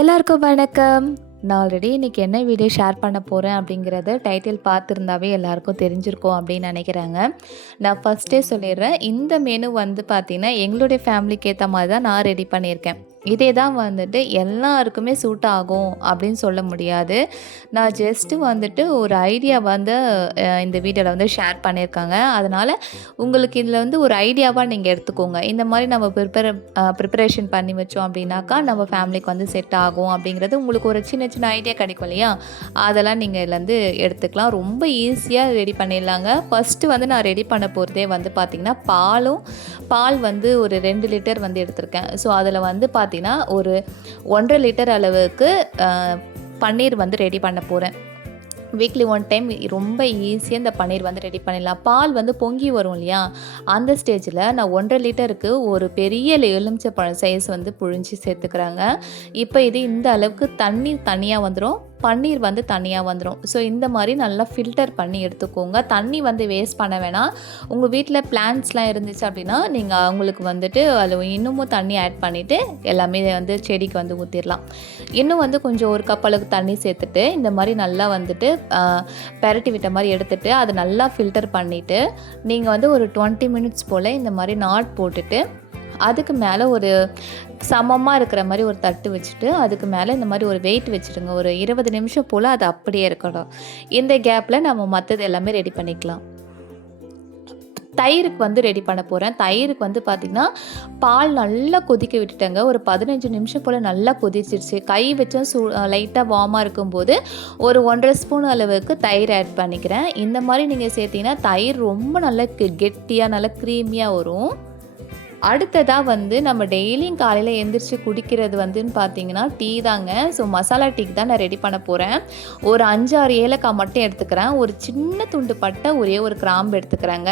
எல்லாருக்கும் வணக்கம். நான் ஆல்ரெடி இன்றைக்கி என்ன வீடியோ ஷேர் பண்ண போகிறேன் அப்படிங்கிறத டைட்டில் பார்த்துருந்தாவே எல்லாருக்கும் தெரிஞ்சிருக்கும் அப்படின்னு நினைக்கிறாங்க. நான் ஃபஸ்ட்டே சொல்லிடுறேன், இந்த மெனு வந்து பார்த்திங்கன்னா எங்களுடைய ஃபேமிலிக்கு ஏற்ற மாதிரி தான் நான் ரெடி பண்ணியிருக்கேன். இதே தான் வந்துட்டு எல்லாருக்குமே சூட் ஆகும் அப்படின்னு சொல்ல முடியாது. நான் ஜஸ்ட்டு வந்துட்டு ஒரு ஐடியா வந்து இந்த வீடியோவில் வந்து ஷேர் பண்ணியிருக்காங்க. அதனால் உங்களுக்கு இதில் வந்து ஒரு ஐடியாவாக நீங்கள் எடுத்துக்கோங்க. இந்த மாதிரி நம்ம ப்ரிப்பரேஷன் பண்ணி வச்சோம் அப்படின்னாக்கா நம்ம ஃபேமிலிக்கு வந்து செட் ஆகும் அப்படிங்கிறது உங்களுக்கு ஒரு சின்ன சின்ன ஐடியா கிடைக்கும் இல்லையா? அதெல்லாம் நீங்கள் இதுலேருந்து எடுத்துக்கலாம். ரொம்ப ஈஸியாக ரெடி பண்ணிடலாங்க. ஃபஸ்ட்டு வந்து நான் ரெடி பண்ண போகிறதே வந்து பார்த்திங்கன்னா பால் வந்து ஒரு 2 லிட்டர் வந்து எடுத்திருக்கேன். ஸோ அதில் வந்து பார்த்திங்கன்னா ஒரு 1.5 லிட்டர் அளவுக்கு பன்னீர் வந்து ரெடி பண்ண போகிறேன். வீக்லி 1 டைம் ரொம்ப ஈஸியாக இந்த பன்னீர் வந்து ரெடி பண்ணிடலாம். பால் வந்து பொங்கி வரும் இல்லையா? அந்த ஸ்டேஜில் நான் 1.5 லிட்டருக்கு ஒரு பெரிய எலுமிச்சை சைஸ் வந்து புழிஞ்சு சேர்த்துக்கிறாங்க. இப்போ இது இந்த அளவுக்கு தண்ணி தனியாக வந்துடும், பன்னீர் வந்து தனியாக வந்துடும். ஸோ இந்த மாதிரி நல்லா ஃபில்டர் பண்ணி எடுத்துக்கோங்க. தண்ணி வந்து வேஸ்ட் பண்ண வேணாம். உங்கள் வீட்டில் பிளான்ட்ஸ்லாம் இருந்துச்சு அப்படின்னா நீங்கள் அவங்களுக்கு வந்துட்டு அதில் இன்னமும் தண்ணி ஆட் பண்ணிவிட்டு எல்லாமே வந்து செடிக்கு வந்து ஊற்றிடலாம். இன்னும் வந்து கொஞ்சம் ஒரு கப் அளவுக்கு தண்ணி சேர்த்துட்டு இந்த மாதிரி நல்லா வந்துட்டு பெரட்டி விட்ட மாதிரி எடுத்துகிட்டு அதை நல்லா ஃபில்டர் பண்ணிவிட்டு நீங்கள் வந்து ஒரு 20 மினிட்ஸ் போல் இந்த மாதிரி நாட் போட்டுட்டு அதுக்கு மேலே ஒரு சமமாக இருக்கிற மாதிரி ஒரு தட்டு வச்சுட்டு அதுக்கு மேலே இந்த மாதிரி ஒரு வெயிட் வச்சுடுங்க. ஒரு 20 நிமிஷம் போல் அது அப்படியே இருக்கணும். இந்த கேப்பில் நம்ம மற்றது எல்லாமே ரெடி பண்ணிக்கலாம். தயிருக்கு வந்து ரெடி பண்ண போகிறேன். தயிருக்கு வந்து பார்த்திங்கன்னா பால் நல்லா கொதிக்க விட்டுட்டேங்க. ஒரு 15 நிமிஷம் போல் நல்லா கொதிச்சிருச்சு. கை வச்சும் லைட்டாக வார்மாக இருக்கும்போது ஒரு 1.5 ஸ்பூன் அளவுக்கு தயிர் ஆட் பண்ணிக்கிறேன். இந்த மாதிரி நீங்கள் சேர்த்திங்கன்னா தயிர் ரொம்ப நல்லா கெட்டியாக நல்லா க்ரீமியாக வரும். அடுத்ததாக வந்து நம்ம டெய்லியும் காலையில் எழுந்திரிச்சு குடிக்கிறது வந்துன்னு பார்த்தீங்கன்னா டீ தாங்க. ஸோ மசாலா டீக்கு தான் நான் ரெடி பண்ண போகிறேன். ஒரு 5-6 ஏலக்காய் மட்டும் எடுத்துக்கிறேன். ஒரு சின்ன துண்டு பட்டை, ஒரே ஒரு கிராம்பு எடுத்துக்கிறேங்க.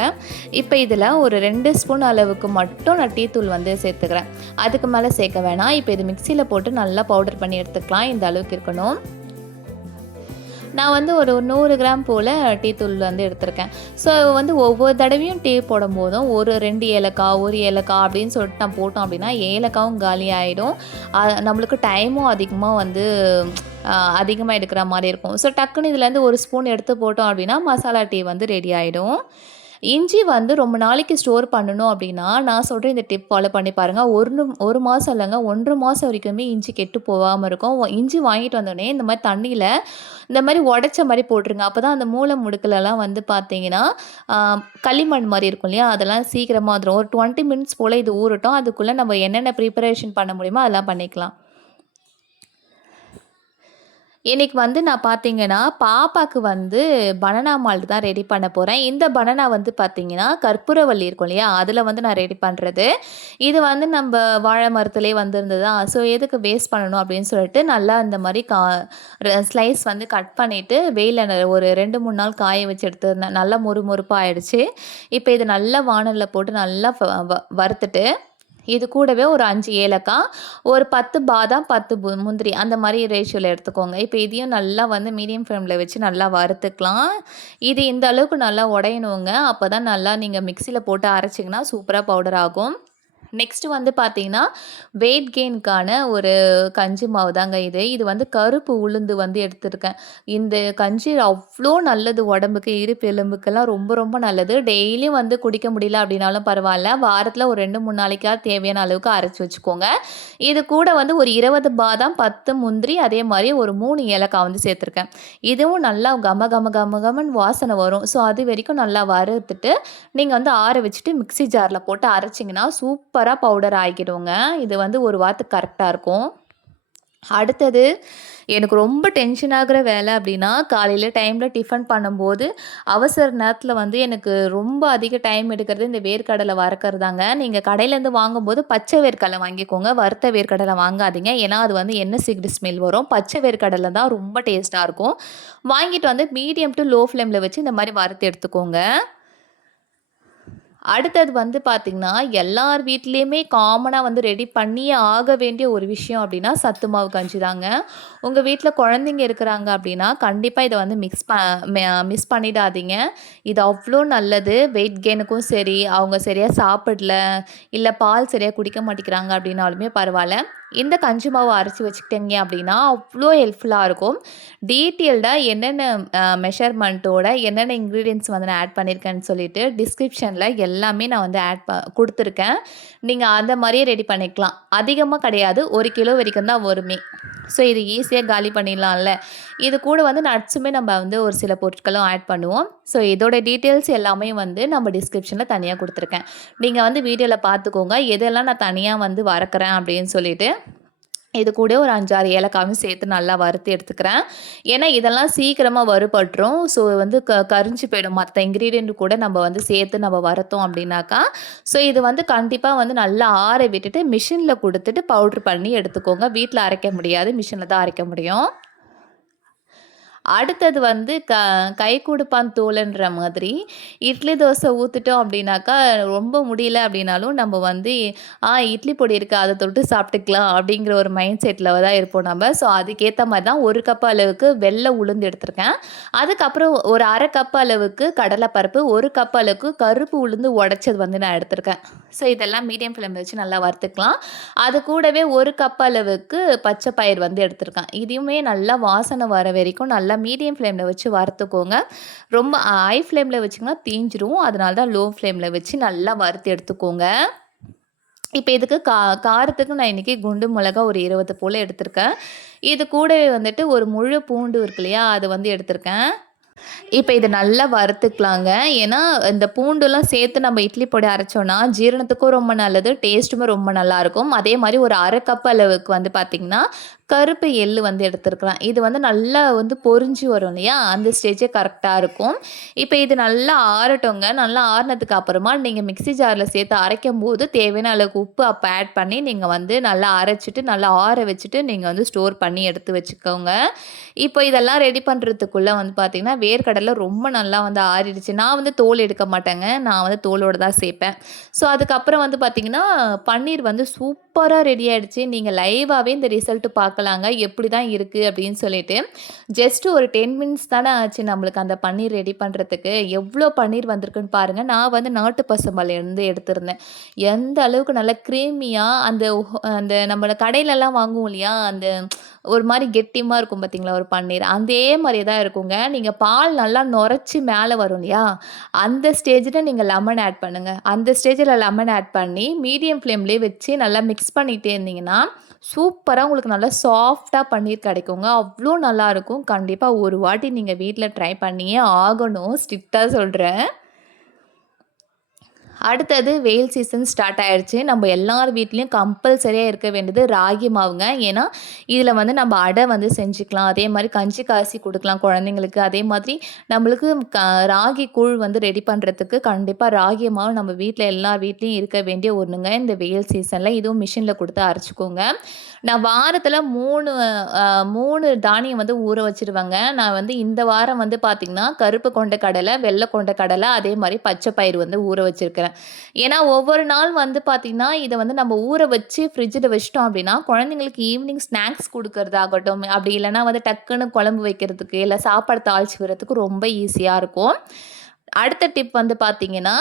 இப்போ இதில் ஒரு 2 ஸ்பூன் அளவுக்கு மட்டும் நான் டீ தூள் வந்து சேர்த்துக்கிறேன். அதுக்கு மேலே சேர்க்க வேணாம். இப்போ இது மிக்சியில் போட்டு நல்லா பவுடர் பண்ணி எடுத்துக்கலாம். இந்த அளவுக்கு இருக்கணும். நான் வந்து ஒரு 100 கிராம் போல் டீ தூள் வந்து எடுத்திருக்கேன். ஸோ வந்து ஒவ்வொரு தடவையும் டீ போடும் போதும் ஒரு 2 ஏலக்காய் 1 ஏலக்காய் அப்படின்னு சொல்லிட்டு நான் போட்டோம் அப்படின்னா ஏலக்காவும் காலி ஆகிடும். நம்மளுக்கு டைமும் அதிகமாக எடுக்கிற மாதிரி இருக்கும். ஸோ டக்குன்னு இதுலேருந்து ஒரு ஸ்பூன் எடுத்து போட்டோம் அப்படின்னா மசாலா டீ வந்து ரெடி ஆகிடும். இஞ்சி வந்து ரொம்ப நாளைக்கு ஸ்டோர் பண்ணணும் அப்படின்னா நான் சொல்கிறேன் இந்த டிப் ஃபாலோ பண்ணி பாருங்கள். ஒரு மாதம் இல்லைங்க, 1.5 மாதம் வரைக்குமே இஞ்சி கெட்டு போகாமல் இருக்கும். இஞ்சி வாங்கிட்டு வந்தோடனே இந்த மாதிரி தண்ணியில் இந்த மாதிரி உடச்ச மாதிரி போட்டுருங்க. அப்போ தான் அந்த மூளை முடுக்கலெல்லாம் வந்து பார்த்தீங்கன்னா களிமண் மாதிரி இருக்கும் இல்லையா? அதெல்லாம் சீக்கிரமாக வந்துடும். ஒரு 20 மினிட்ஸ் போல் இது ஊறட்டும். அதுக்குள்ளே நம்ம என்னென்ன ப்ரிப்பரேஷன் பண்ண முடியுமோ அதெல்லாம் பண்ணிக்கலாம். இன்றைக்கி வந்து நான் பார்த்தீங்கன்னா பாப்பாவுக்கு வந்து பனானா மால்ட் தான் ரெடி பண்ண போகிறேன். இந்த பனானா வந்து பார்த்தீங்கன்னா கற்பூரவள்ளி இருக்கும் இல்லையா? அதில் வந்து நான் ரெடி பண்ணுறது. இது வந்து நம்ம வாழை மரத்துலேயே வந்திருந்ததா, ஸோ எதுக்கு வேஸ்ட் பண்ணணும் அப்படின்னு சொல்லிட்டு நல்லா இந்த மாதிரி ஸ்லைஸ் வந்து கட் பண்ணிவிட்டு வெயிலில் ஒரு 2-3 நாள் காய வச்சு எடுத்துருந்தேன். நல்லா மொறுமொறுப்பாக ஆயிடுச்சு. இப்போ இது நல்லா வானலில் போட்டு நல்லா வறுத்துட்டு இது கூடவே ஒரு 5 ஏலக்காய், ஒரு 10 பாதாம், 10 முந்திரி அந்த மாதிரி ரேஷியோவில் எடுத்துக்கோங்க. இப்போ இதையும் நல்லா வந்து மீடியம் ஃப்ளேமில் வச்சு நல்லா வறுத்துக்கலாம். இது இந்த அளவுக்கு நல்லா உடையணுங்க. அப்போ தான் நல்லா நீங்கள் மிக்சியில் போட்டு அரைச்சிங்கன்னா சூப்பராக பவுடர் ஆகும். நெக்ஸ்ட்டு வந்து பார்த்தீங்கன்னா வெயிட் கெயினுக்கான ஒரு கஞ்சி மாவு தாங்க இது. இது வந்து கருப்பு உளுந்து வந்து எடுத்துருக்கேன். இந்த கஞ்சி அவ்வளோ நல்லது உடம்புக்கு, இடுப்பு எலும்புக்கெல்லாம் ரொம்ப ரொம்ப நல்லது. டெய்லியும் வந்து குடிக்க முடியல அப்படின்னாலும் பரவாயில்ல, வாரத்தில் ஒரு 2-3 நாளைக்காவது தேவையான அளவுக்கு அரைச்சி வச்சுக்கோங்க. இது கூட வந்து ஒரு 20 பாதாம், 10 முந்திரி, அதே மாதிரி ஒரு 3 ஏலக்காய் வந்து சேர்த்துருக்கேன். இதுவும் நல்லா கம கம கம கமன்னு வாசனை வரும். ஸோ அது வரைக்கும் நல்லா வறுத்துட்டு நீங்கள் வந்து ஆற வச்சுட்டு மிக்ஸி ஜாரில் போட்டு அரைச்சிங்கன்னா சூப்பராக பவுடர் ஆகிடுங்க. இது வந்து ஒரு வாரத்துக்கு கரெக்டாக இருக்கும். அடுத்தது எனக்கு ரொம்ப டென்ஷன் ஆகிற வேலை அப்படின்னா காலையில் டைமில் டிஃபன் பண்ணும்போது அவசர நேரத்தில் வந்து எனக்கு ரொம்ப அதிக டைம் எடுக்கிறது இந்த வேர்க்கடலை வறுக்கிறதாங்க. நீங்கள் கடையிலேருந்து வாங்கும்போது பச்சை வேர்க்கடலை வாங்கிக்கோங்க, வறுத்த வேர்க்கடலை வாங்காதீங்க. ஏன்னா அது வந்து எண்ணெய் சீக்கிரம் ஸ்மெல் வரும். பச்சை வேர்க்கடலை தான் ரொம்ப டேஸ்ட்டாக இருக்கும். வாங்கிட்டு வந்து மீடியம் டு லோ ஃப்ளேமில் வச்சு இந்த மாதிரி வறுத்து எடுத்துக்கோங்க. அடுத்தது வந்து பார்த்திங்கன்னா எல்லார் வீட்லேயுமே காமனாக வந்து ரெடி பண்ணியே ஆக வேண்டிய ஒரு விஷயம் அப்படின்னா சத்து மாவு கஞ்சி தாங்க. உங்கள் வீட்டில் குழந்தைங்க இருக்கிறாங்க அப்படின்னா கண்டிப்பாக இதை வந்து மிஸ் பண்ணிடாதீங்க. இது அவ்வளோ நல்லது. வெயிட் கெயினுக்கும் சரி, அவங்க சரியாக சாப்பிடல, இல்லை பால் சரியாக குடிக்க மாட்டேங்கிறாங்க அப்படின்னாலுமே பரவாயில்ல, இந்த கஞ்சி மாவு அரைச்சு வச்சுக்கிட்டீங்க அப்படின்னா, அவ்ளோ ஹெல்ப்ஃபுல்லா இருக்கும். டீட்டெயில்டா என்னென்ன மெஷர்மென்ட்டோட என்னென்ன இன்கிரீடியன்ட்ஸ் வந்து நான் ஆட் பண்ணியிருக்கேன்னு சொல்லிட்டு, டிஸ்கிரிப்ஷன்ல எல்லாமே நான் வந்து ஆட் குடுத்துருக்கேன். நீங்க அந்த மாரியே ரெடி பண்ணிக்கலாம். அதிகமா கிடையாது. 1 கிலோ வரைக்கும் தான் வருமே. ஸோ இது ஈஸியா காலி பண்ணிடலாம்ல. இது கூட வந்து நட்ஸுமே நம்ம வந்து ஒரு சில பொருட்களும் ஆட் பண்ணுவோம். ஸோ இதோட டீட்டெயில்ஸ் எல்லாமே வந்து நம்ம டிஸ்கிரிப்ஷன்ல தனியா குடுத்துருக்கேன். நீங்க வந்து வீடியோல பார்த்துக்கோங்க. எதெல்லாம் நான் தனியா வந்து வறுக்கிறேன் அப்படின்னு சொல்லிட்டு. இது கூட ஒரு 5, 6 ஏலக்காவும் சேர்த்து நல்லா வறுத்து எடுத்துக்கிறேன். ஏன்னா இதெல்லாம் சீக்கிரமா வறுபட்டுரும். ஸோ வந்து கரிஞ்சு போயிடும். மத்த இன்கிரீடியன்ட் கூட நம்ம வந்து சேர்த்து நம்ம வறுத்தோம் அப்படின்னாக்கா, ஸோ இது வந்து கண்டிப்பா வந்து நல்லா ஆற விட்டுட்டு மிஷின்ல குடுத்துட்டு பவுடர் பண்ணி எடுத்துக்கோங்க. வீட்ல அரைக்க முடியாது. மிஷின்ல தான் அரைக்க முடியும். அடுத்தது வந்து கை குடுப்பான் தோழன்ற மாதிரி, இட்லி தோசை ஊத்திட்டோம் அப்டின்னாக்கா, ரொம்ப முடியல அப்டின்னாலும் நம்ம வந்து, இட்லி பொடி இருக்கு அத தொட்டு சாப்ட்டுக்கலாம் அப்டிங்கிற ஒரு மைண்ட் செட்ல தான் இருப்போம் நம்ப. ஸோ அதுக்கேத்த மாரி தான் 1 கப் அளவுக்கு வெள்ள உளுந்து எடுத்திருக்கேன். அதுக்கப்புறம் ஒரு 1/2 கப் அளவுக்கு கடலைப்பருப்பு, 1 கப் அளவுக்கு கருப்பு உளுந்து உடைச்சது வந்து நான் எடுத்திருக்கேன். ஸோ இதெல்லாம் மீடியம் ஃப்ளேம்ல வச்சு நல்லா வறுத்துக்கலாம். அது கூடவே 1 கப் அளவுக்கு பச்சை பயிர் வந்து எடுத்திருக்கேன். இதையுமே நல்லா வாசனை வர வரைக்கும் நல்லா மீடியம் ஃப்ளேம்ல வச்சு வறுத்துக்கோங்க. ரொம்ப ஹை ஃப்ளேம்ல வச்சிங்கன்னா தீஞ்சிரும். அதனால தான் லோ ஃப்ளேம்ல வச்சு நல்லா வறுத்து எடுத்துக்கோங்க. இப்ப இதுக்கு காரத்துக்கு நான் இன்னைக்கு குண்டு மிளகா ஒரு 20 போல எடுத்திருக்கேன். இது கூடவே வந்துட்டு ஒரு முழு பூண்டு இருக்கு இல்லையா? அது வந்து எடுத்திருக்கேன். இப்ப இத நல்லா வறுத்துக்கலாங்க. ஏன்னா, இந்த பூண்டுலாம் சேர்த்து நம்ம இட்லி பொடி அரைச்சோம்னா, ஜீரணத்துக்கும் ரொம்ப நல்லது, டேஸ்ட்டுமே ரொம்ப நல்லாயிருக்கும். அதே மாரி ஒரு 1/2 கப் அளவுக்கு வந்து பார்த்தீங்கன்னா, கருப்பு எள்ளு வந்து எடுத்துருக்கலாம். இது வந்து நல்லா வந்து பொரிஞ்சு வரும் இல்லையா? அந்த ஸ்டேஜே கரெக்ட்டா இருக்கும். இப்ப இது நல்லா ஆறட்டுங்க. நல்லா ஆறுனதுக்கு அப்புறமா நீங்க மிக்ஸி ஜார்ல சேர்த்து அரைக்கும்போது தேவையான அளவுக்கு உப்பு அப்ப ஆட் பண்ணி, நீங்க வந்து நல்லா அரைச்சுட்டு, நல்லா ஆற வச்சுட்டு, நீங்க வந்து ஸ்டோர் பண்ணி எடுத்து வச்சுக்கோங்க. இப்போ இதெல்லாம் ரெடி பண்ணுறதுக்குள்ள வந்து பார்த்தீங்கன்னா, வேர்க்கடலை ரொம்ப நல்லா வந்து ஆறிடுச்சு. நான் வந்து தோல் எடுக்க மாட்டேங்க. நான் வந்து தோலோட தான் சேர்ப்பேன். ஸோ அதுக்கப்புறம் வந்து பார்த்தீங்கன்னா, பன்னீர் வந்து சூப்பரா ரெடி ஆயிடுச்சு. நீங்க லைவாவே இந்த ரிசல்ட் பார்க்கலாங்க. எப்படி தான் இருக்கு அப்படின்னு சொல்லிட்டு. ஜஸ்ட் ஒரு 10 மினிட்ஸ் தானே ஆச்சு நம்மளுக்கு அந்த பன்னீர் ரெடி பண்ணுறதுக்கு. எவ்வளோ பன்னீர் வந்திருக்குன்னு பாருங்க. நான் வந்து நாட்டு பசும்பாலேருந்து எடுத்திருந்தேன். எந்த அளவுக்கு நல்லா க்ரீமியா அந்த நம்ம கடையிலலாம் வாங்குவோம் இல்லையா? அந்த ஒரு மாரி கெட்டியமா இருக்கும் பார்த்தீங்களா, ஒரு பன்னீர். அதே மாரியே தான் இருக்குங்க. நீங்க பால் நல்லா நுரைச்சு மேல வரும் இல்லையா? அந்த ஸ்டேஜ்ல நீங்க லெமன் ஆட் பண்ணுங்க. அந்த ஸ்டேஜ்ல லெமன் ஆட் பண்ணி மீடியம் ஃப்ளேம்லயே வச்சு நல்லா மிக்ஸ் பண்ணிட்டே இருந்தீங்கன்னா, சூப்பரா உங்களுக்கு நல்லா சாஃப்ட்டா பன்னீர் கிடைக்குங்க. அவ்ளோ நல்லாருக்கும். கண்டிப்பா ஒரு வாட்டி நீங்க வீட்ல ட்ரை பண்ணியே ஆகணும். ஸ்ட்ரிக்ட்டா சொல்றேன். அடுத்தது வெயில் சீசன் ஸ்டார்ட் ஆயிடுச்சு. நம்ம எல்லார் வீட்லயும் கம்பல்சரியா இருக்க வேண்டியது ராகி மாவுங்க. ஏன்னா, இதில வந்து நம்ம அடை வந்து செஞ்சுக்கலாம். அதே மாரி கஞ்சி காய்ச்சி குடுக்கலாம் குழந்தைங்களுக்கு. அதே மாதிரி நம்மளுக்கு ராகி கூழ் வந்து ரெடி பண்றதுக்கு கண்டிப்பா ராகி மாவு நம்ம வீட்ல எல்லார் வீட்லயும் இருக்க வேண்டிய ஒண்ணுங்க. இந்த வெயில் சீசன்ல இதுவும் மிஷின்ல குடுத்து அரைச்சுக்கோங்க. நான் வாரத்தில 3 தானியம் வந்து ஊற வச்சுருவேங்க. நான் வந்து இந்த வாரம் வந்து பார்த்தீங்கன்னா, கருப்பு கொண்ட கடலை, வெள்ளை கொண்ட கடலை, அதே மாரி பச்சை பயிறு வந்து ஊற வச்சிருக்கிறேன். ஏன்னா, ஒவ்வொரு நாள் வந்து பார்த்தீங்கன்னா, இத வந்து நம்ம ஊற வச்சு ஃப்ரிட்ஜில வச்சுட்டோம் அப்டின்னா, குழந்தைங்களுக்கு ஈவினிங் ஸ்நாக்ஸ் குடுக்கறதாகட்டும், அப்படி இல்லன்னா வந்து டக்குன்னு குழம்பு வைக்கிறதுக்கு, இல்ல சாப்பாடு தாளிச்சு விடுறதுக்கு ரொம்ப ஈஸியா இருக்கும். அடுத்த டிப் வந்து பார்த்தீங்கன்னா,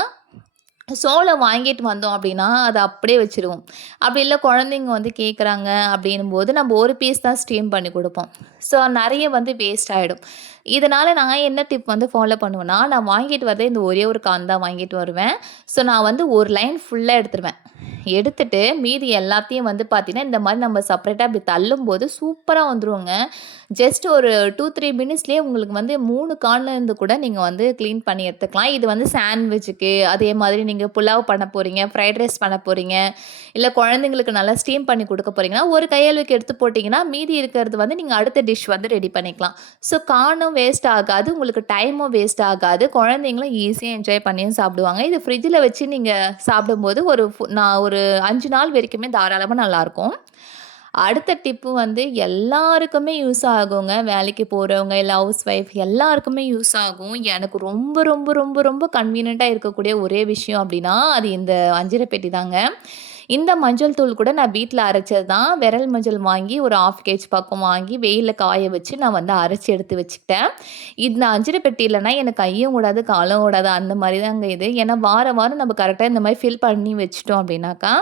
சோளம் வாங்கிட்டு வந்தோம் அப்படின்னா, அத அப்படியே வச்சுருவோம். அப்படி இல்ல குழந்தைங்க வந்து கேட்குறாங்க அப்படின்னும்போது, நம்ம ஒரு பீஸ் தான் ஸ்டீம் பண்ணி குடுப்போம். ஸோ நெறைய வந்து வேஸ்ட் ஆயிடும். இதனால நான் என்ன டிப் வந்து ஃபாலோ பண்ணுவேன்னா, நான் வாங்கிட்டு வரதே இந்த ஒரே ஒரு கார்ன் தான் வாங்கிட்டு வருவேன். ஸோ நான் வந்து ஒரு லைன் ஃபுல்லா எடுத்துருவேன். எடுத்துட்டு மீதி எல்லாத்தையும் வந்து பார்த்தீங்கன்னா, இந்த மாரி நம்ம செப்பரேட்டா இப்படி தள்ளும்போது சூப்பரா வந்துருங்க. ஜஸ்ட் ஒரு 2, 3 மினிட்ஸ்லயே உங்களுக்கு வந்து 3 கார்ன்லேருந்து கூட நீங்க வந்து கிளீன் பண்ணி எடுத்துக்கலாம். இது வந்து சாண்ட்விச்சுக்கு, அதே மாதிரி நீங்க புலாவ் பண்ண போறீங்க, ஃப்ரைட் ரைஸ் பண்ண போறீங்க, இல்ல குழந்தைங்களுக்கு நல்லா ஸ்டீம் பண்ணி குடுக்க போறீங்கன்னா, ஒரு கையளவுக்கு எடுத்து போட்டீங்கன்னா, மீதி இருக்கிறது வந்து நீங்க அடுத்த டிஷ் வந்து ரெடி பண்ணிக்கலாம். ஸோ கார்னும் வேஸ்ட் ஆகாது, உங்களுக்கு டைமும் வேஸ்ட் ஆகாது. குழந்தைங்களும் ஈஸியா என்ஜாய் பண்ணியும் சாப்பிடுவாங்க. இது ஃப்ரிட்ஜில வச்சு நீங்க சாப்பிடும்போது நான் ஒரு 5 நாள் வரைக்குமே தாராளமா நல்லாயிருக்கும். அடுத்த டிப்பு வந்து எல்லாருக்குமே யூஸ் ஆகுங்க. வேலைக்கு போறவங்க, இல்ல ஹவுஸ் ஒய்ஃப் எல்லாருக்குமே யூஸ் ஆகும். எனக்கு ரொம்ப, ரொம்ப, ரொம்ப, ரொம்ப கன்வீனியன்ட்டா இருக்கக்கூடிய ஒரே விஷயம் அப்டின்னா, அது இந்த அஞ்சர பெட்டி தாங்க. இந்த மஞ்சள் தூள் கூட நான் வீட்ல அரைச்சது தான். விரல் மஞ்சள் வாங்கி ஒரு 1/2 கேஜ் பக்கம் வாங்கி வெயில்ல காய வச்சு நான் வந்து அரைச்சு எடுத்து வச்சுக்கிட்டேன். இந்த அஞ்சர பெட்டி இல்லன்னா எனக்கு கையும் ஓடாது, காலும் ஓடாது. அந்த மாரி தாங்க இது. ஏன்னா வாரம், வாரம் நம்ம கரெக்ட்டா இந்த மாரி ஃபில் பண்ணி வச்சுட்டோம் அப்டின்னாக்கா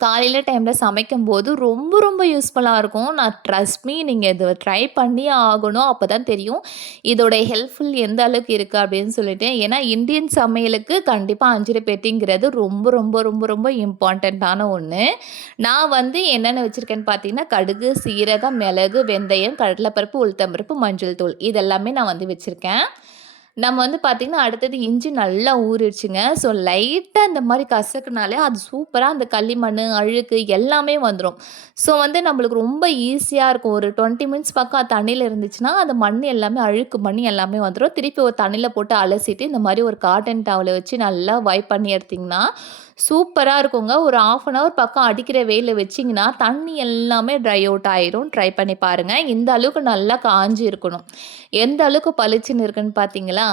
காலையில டைம்ல சமைக்கும்போது ரொம்ப ரொம்ப யூஸ்ஃபுல்லா இருக்கும். நான் ட்ரஸ்ட் மீ நீங்க இத ட்ரை பண்ணியே ஆகணும். அப்பதான் தெரியும். இதோட ஹெல்ப்ஃபுல் எந்த அளவுக்கு இருக்கு அப்படின்னு சொல்லிட்டு. ஏன்னா இந்தியன் சமையலுக்கு கண்டிப்பா அஞ்சர பெட்டிங்கிறது ரொம்ப ரொம்ப ரொம்ப ரொம்ப இம்பார்ட்டன்ட்டான ஒண்ணு. நான் வந்து என்னென்ன வச்சிருக்கேன்னு பார்த்தீங்கன்னா, கடுகு, சீரகம், மிளகு, வெந்தயம், கடலைப்பருப்பு, உளுத்தம்பருப்பு, மஞ்சள் தூள் இது எல்லாமே நான் வந்து வச்சிருக்கேன். நம்ம வந்து பார்த்தீங்கன்னா, அடுத்தது இஞ்சி நல்லா ஊறிடுச்சுங்க. ஸோ லைட்டா இந்த மாரி கசக்குனாலே அது சூப்பரா அந்த களிமண்ணு, அழுக்கு எல்லாமே வந்துரும். ஸோ வந்து நம்மளுக்கு ரொம்ப ஈஸியா இருக்கும். ஒரு 20 மினிட்ஸ் பக்கம் தண்ணீல இருந்துச்சுன்னா, அந்த மண் எல்லாமே அழுக்கு மண் எல்லாமே வந்துரும். திருப்பி ஒரு தண்ணீல போட்டு அலசிட்டு, இந்த மாரி ஒரு காட்டன் டவல வச்சு நல்லா வைப் பண்ணி எடுத்தீங்கன்னா, சூப்பரா இருக்குங்க. ஒரு 1/2 அன் ஹவர் பக்கம் அடிக்கிற வெயில்ல வச்சீங்கன்னா, தண்ணி எல்லாமே ட்ரை அவுட் ஆயிரும். ட்ரை பண்ணி பாருங்க. இந்த அளவுக்கு நல்லா காஞ்சு இருக்கணும். எந்த அளவுக்கு பளிச்சுன்னு இருக்குன்னு பார்த்தீங்களா?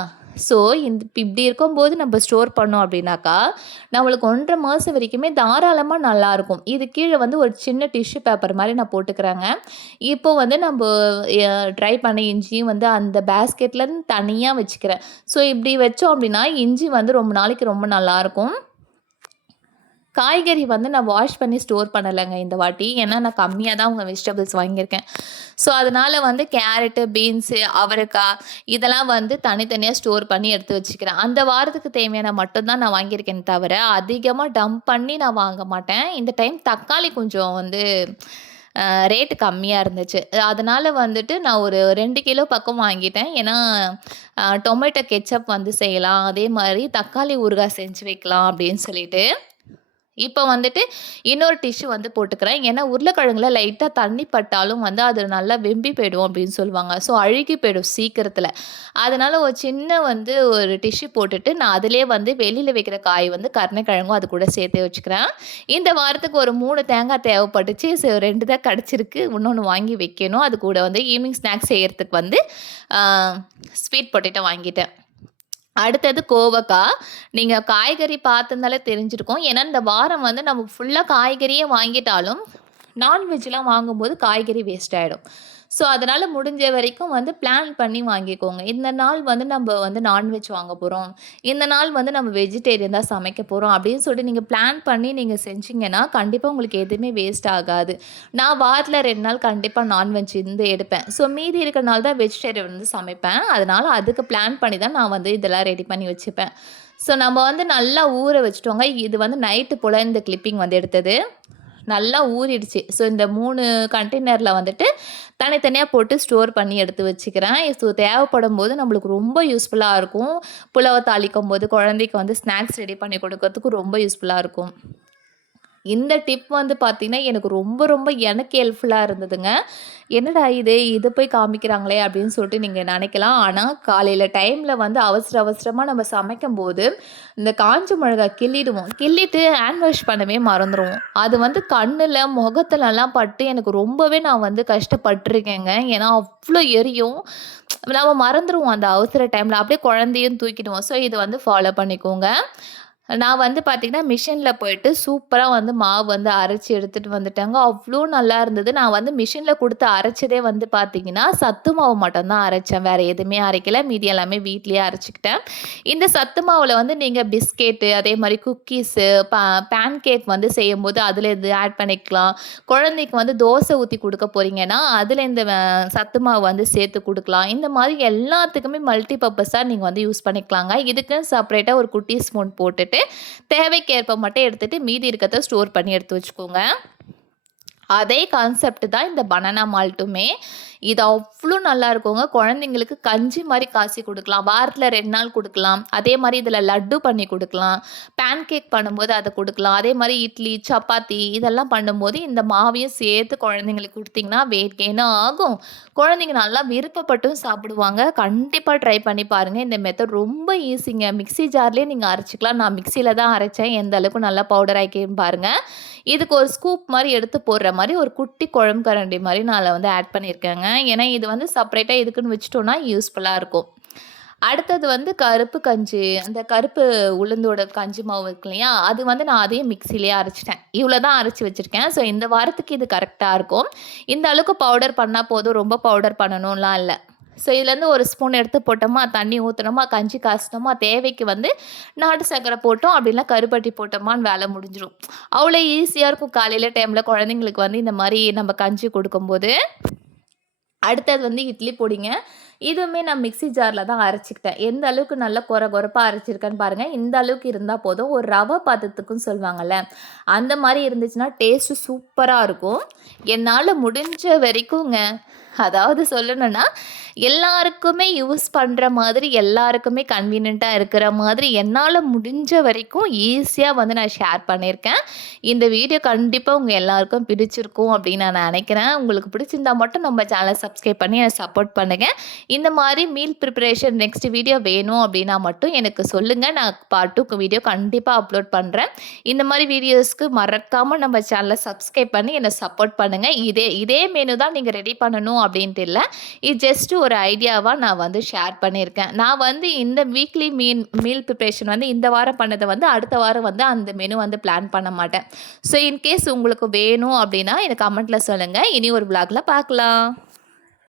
ஸோ, இப்படி இருக்கும்போது நம்ம ஸ்டோர் பண்ணோம் அப்படின்னாக்கா, நம்மளுக்கு 1 1/2 மாசம் வரைக்குமே தாராளமா நல்லாருக்கும். இது கீழ வந்து ஒரு சின்ன டிஷ்யூ பேப்பர் மாரி நான் போட்டுக்கிறேங்க. இப்போ வந்து நம்ப ட்ரை பண்ண இஞ்சியும் வந்து அந்த பேஸ்கெட்லருந்து தனியா வச்சுக்கிறேன். ஸோ, இப்படி வச்சோம் அப்படின்னா, இஞ்சி வந்து ரொம்ப நாளைக்கு ரொம்ப நல்லாருக்கும். காய்கறி வந்து நான் வாஷ் பண்ணி ஸ்டோர் பண்ணலங்க இந்த வாட்டி. ஏன்னா, நான் கம்மியா தான் உங்க வெஜிடபிள்ஸ் வாங்கியிருக்கேன். ஸோ, அதனால வந்து கேரட்டு, பீன்ஸு, அவரைக்காய் இதெல்லாம் வந்து தனித்தனியா ஸ்டோர் பண்ணி எடுத்து வச்சுக்கிறேன். அந்த வாரத்துக்கு தேவையான மட்டும் தான் நான் வாங்கியிருக்கேனே தவிர, அதிகமா டம்ப் பண்ணி நான் வாங்க மாட்டேன். இந்த டைம் தக்காளி கொஞ்சம் வந்து அ ரேட்டு கம்மியா இருந்துச்சு. அதனால வந்துட்டு நான் ஒரு 2 கிலோ பக்கம் வாங்கிட்டேன். ஏன்னா, டொமேட்டோ கெட்சப் வந்து செய்யலாம். அதே மாரி தக்காளி ஊறுகாய் செஞ்சு வைக்கலாம் அப்படின்னு சொல்லிட்டு. இப்ப வந்துட்டு இன்னொரு டிஷ்யூ வந்து போட்டுக்கிறேன். ஏன்னா, உருளைக்கிழங்குல லைட்டா தண்ணி பட்டாலும் வந்து அது நல்லா வெம்பி போயிடும் அப்படின்னு சொல்லுவாங்க. ஸோ, அழுகி போயிடும் சீக்கிரத்தில. அதனால ஒரு சின்ன வந்து ஒரு டிஷ்யூ போட்டுட்டு, நான் அதிலேயே வந்து வெளியில வைக்கிற காய் வந்து கருணைக்கிழங்கும் அது கூட சேர்த்தே வச்சுக்கிறேன். இந்த வாரத்துக்கு ஒரு 3 தேங்காய் தேவைப்பட்டுச்சு. 2 தான் கிடச்சிருக்கு. இன்னொன்னு வாங்கி வைக்கணும். அது கூட வந்து ஈவினிங் ஸ்நாக்ஸ் செய்யறதுக்கு வந்து ஆ ஸ்வீட் பொட்டேட்டோ வாங்கிட்டேன். அடுத்தது கோவக்கா. நீங்க காய்கறி பார்த்திருந்தாலே தெரிஞ்சிருக்கும். ஏன்னா, இந்த வாரம் வந்து நம்ம ஃபுல்லா காய்கறியே வாங்கிட்டாலும், நான்வெஜ்லாம் வாங்கும்போது காய்கறி வேஸ்ட் ஆயிடும். ஸோ, அதனால முடிஞ்ச வரைக்கும் வந்து பிளான் பண்ணி வாங்கிக்கோங்க. இந்த நாள் வந்து நம்ப வந்து நான்வெஜ் வாங்க போறோம். இந்த நாள் வந்து நம்ம வெஜிடேரியன் தான் சமைக்க போறோம் அப்படின்னு சொல்லிட்டு நீங்க பிளான் பண்ணி நீங்க செஞ்சீங்கன்னா, கண்டிப்பா உங்களுக்கு எதுவுமே வேஸ்ட் ஆகாது. நான் வாரத்துல 2 நாள் கண்டிப்பா நான்வெஜ் இருந்து எடுப்பேன். ஸோ, மீதி இருக்கிற நாள் தான் வெஜிடேரியன் வந்து சமைப்பேன். அதனால அதுக்கு பிளான் பண்ணி தான் நான் வந்து இதெல்லாம் ரெடி பண்ணி வச்சுப்பேன். ஸோ, நம்ம வந்து நல்லா ஊற வச்சுட்டோங்க. இது வந்து நைட்டு போல இந்த கிளிப்பிங் வந்து எடுத்தது. நல்லா ஊறிடுச்சு. ஸோ, இந்த 3 கண்டெய்னர்ல வந்துட்டு தனித்தனியா போட்டு ஸ்டோர் பண்ணி எடுத்து வச்சுக்கிறேன். ஸோ, தேவைப்படும்போது நம்மளுக்கு ரொம்ப யூஸ்ஃபுல்லா இருக்கும். புலாவ் தாளிக்கும்போது குழந்தைக்கு வந்து ஸ்நாக்ஸ் ரெடி பண்ணி கொடுக்கறதுக்கு ரொம்ப யூஸ்ஃபுல்லா இருக்கும். இந்த டிப் வந்து பார்த்தீங்கன்னா, எனக்கு ரொம்ப ரொம்ப எனக்கு ஹெல்ப்ஃபுல்லா இருந்ததுங்க. என்னடா இது! இத போய் காமிக்கிறாங்களே! அப்படின்னு சொல்லிட்டு நீங்க நெனைக்கலாம். ஆனா, காலையில டைம்ல வந்து அவசர அவசரமா நம்ம சமைக்கும்போது, இந்த காஞ்ச மிளகாய் கிள்ளிடுவோம். கிள்ளிட்டு ஹேண்ட் வாஷ் பண்ணவே மறந்துருவோம். அது வந்து கண்ணுல, முகத்துலலாம் பட்டு எனக்கு ரொம்பவே நான் வந்து கஷ்டப்பட்டுருக்கேங்க. ஏன்னா, அவ்ளோ எரியும். நம்ம மறந்துருவோம் அந்த அவசர டைம்ல. அப்படியே குழந்தையும் தூக்கிடுவோம். ஸோ, இது வந்து ஃபாலோ பண்ணிக்கோங்க. நான் வந்து பார்த்தீங்கன்னா, மிஷின்ல போயிட்டு சூப்பரா வந்து மாவு வந்து அரைச்சு எடுத்துட்டு வந்துட்டேங்க. அவ்ளோ நல்லா இருந்தது. நான் வந்து மிஷின்ல குடுத்து அரைச்சதே வந்து பார்த்தீங்கன்னா, சத்து மாவு மட்டும் தான் அரைச்சேன். வேற எதுவுமே அரைக்கல. மீதி எல்லாமே வீட்லயே அரைச்சுக்கிட்டேன். இந்த சத்து மாவுல வந்து நீங்க பிஸ்கெட்டு, அதே மாரி குக்கீஸு, பேன் கேக் வந்து செய்யும்போது அதில இது ஆட் பண்ணிக்கலாம். குழந்தைக்கு வந்து தோசை ஊத்தி குடுக்க போறீங்கன்னா, அதில இந்த சத்து மாவு வந்து சேர்த்து குடுக்கலாம். இந்த மாரி எல்லாத்துக்குமே மல்டி பர்ப்பஸா நீங்க வந்து யூஸ் பண்ணிக்கலாங்க. இதுக்குன்னு செப்பரேட்டா ஒரு குட்டி ஸ்பூன் போட்டுட்டு தேவைக்கேற்ப மட்டும் எடுத்துட்டு மீதி இருக்கிறத ஸ்டோர் பண்ணி எடுத்து வச்சுக்கோங்க. அதே கான்செப்ட் தான் இந்த பனானா மால்ட்டுமே. இது அவ்ளோ நல்லா இருக்குங்க. குழந்தைங்களுக்கு கஞ்சி மாரி காய்ச்சி குடுக்கலாம். வாரத்துல 2 நாள் குடுக்கலாம். அதே மாரி இதில லட்டு பண்ணி குடுக்கலாம். பேன் கேக் பண்ணும்போது அத குடுக்கலாம். அதே மாரி இட்லி, சப்பாத்தி இதெல்லாம் பண்ணும்போது இந்த மாவையும் சேர்த்து குழந்தைங்களுக்கு குடுத்தீங்கன்னா, வெயிட் கெயினும் ஆகும். குழந்தைங்க நல்லா விருப்பப்பட்டும் சாப்பிடுவாங்க. கண்டிப்பா ட்ரை பண்ணி பாருங்க. இந்த மெத்தட் ரொம்ப ஈஸிங்க. மிக்ஸி ஜார்லயே நீங்க அரைச்சுக்கலாம். நான் மிக்ஸில தான் அரைச்சேன். எந்த அளவுக்கு நல்லா பவுடர் ஆக்கின்னு பாருங்க. இதுக்கு ஒரு ஸ்கூப் மாரி எடுத்து போடுற மாரி ஒரு குட்டி குழம்பு கரண்டி மாரி நான் அதில வந்து ஆட் பண்ணியிருக்கேங்க. ஏன்னா, இது வந்து செப்பரேட்டா இதுக்குன்னு வச்சுட்டோம்னா யூஸ்ஃபுல்லா இருக்கும். அடுத்தது வந்து கருப்பு கஞ்சி, அந்த கருப்பு உளுந்தோட கஞ்சி மாவு இருக்கு இல்லையா? அது வந்து நான் அதையும் மிக்ஸிலயே அரைச்சுட்டேன். இவ்வளோ தான் அரைச்சு வச்சிருக்கேன். ஸோ, இந்த வாரத்துக்கு இது கரெக்ட்டா இருக்கும். இந்த அளவுக்கு பவுடர் பண்ணா போதும். ரொம்ப பவுடர் பண்ணணும்லாம் இல்ல. ஸோ இதுலேருந்து ஒரு ஸ்பூன் எடுத்து போட்டோமா, தண்ணி ஊற்றுனோமா, கஞ்சி காய்ச்சினோமா, தேவைக்கு வந்து நாட்டு சர்க்கரை போட்டோம், அப்படின்னா கருப்பட்டி போட்டோமான்னு வேலை முடிஞ்சிடும். அவ்வளோ ஈஸியாக இருக்கும் காலையில் டைமில் குழந்தைங்களுக்கு வந்து இந்த மாதிரி நம்ம கஞ்சி கொடுக்கும்போது. அடுத்தது வந்து இட்லி பொடிங்க. இதுவுமே நான் மிக்ஸி ஜாரில் தான் அரைச்சுக்கிட்டேன். எந்த அளவுக்கு நல்லா கொரகொரப்பா அரைச்சிருக்கேன்னு பாருங்கள். இந்த அளவுக்கு இருந்தால் போதும். ஒரு ரவை பதத்துக்குன்னு சொல்லுவாங்கள்ல, அந்த மாதிரி இருந்துச்சுன்னா டேஸ்ட்டு சூப்பராக இருக்கும். என்னால் முடிஞ்ச வரைக்குங்க, அதாவது சொல்லணும்னா, எல்லாருக்குமே யூஸ் பண்ணுற மாதிரி, எல்லாருக்குமே கன்வீனியன்ட்டாக இருக்கிற மாதிரி என்னால் முடிஞ்ச வரைக்கும் ஈஸியாக வந்து நான் ஷேர் பண்ணியிருக்கேன். இந்த வீடியோ கண்டிப்பாக உங்கள் எல்லாருக்கும் பிடிச்சிருக்கும் அப்படின்னு நான் நினைக்கிறேன். உங்களுக்கு பிடிச்சிருந்தா மட்டும் நம்ம சேனலை சப்ஸ்கிரைப் பண்ணி எனக்கு சப்போர்ட் பண்ணுங்கள். இந்த மாதிரி மீல் ப்ரிப்பரேஷன் நெக்ஸ்ட் வீடியோ வேணும் அப்படின்னா மட்டும் எனக்கு சொல்லுங்கள். நான் பார்ட் 2 வீடியோ கண்டிப்பாக அப்லோட் பண்ணுறேன். இந்த மாதிரி வீடியோஸ்க்கு மறக்காமல் நம்ம சேனலை சப்ஸ்கிரைப் பண்ணி என்னை சப்போர்ட் பண்ணுங்கள். இதே மெனு தான் நீங்கள் ரெடி பண்ணணும் அப்படின்ட்டு இல்லை. இது ஜஸ்ட் ஒரு ஐடியாவாக நான் வந்து ஷேர் பண்ணியிருக்கேன். நான் வந்து இந்த வீக்லி மீல் ப்ரிப்பரேஷன் வந்து இந்த வாரம் பண்ணதை வந்து அடுத்த வாரம் வந்து அந்த மெனு வந்து பிளான் பண்ண மாட்டேன். ஸோ இன்கேஸ் உங்களுக்கு வேணும் அப்படின்னா எனக்கு கமெண்ட்டில் சொல்லுங்கள். இனி ஒரு விளாகில் பார்க்கலாம்.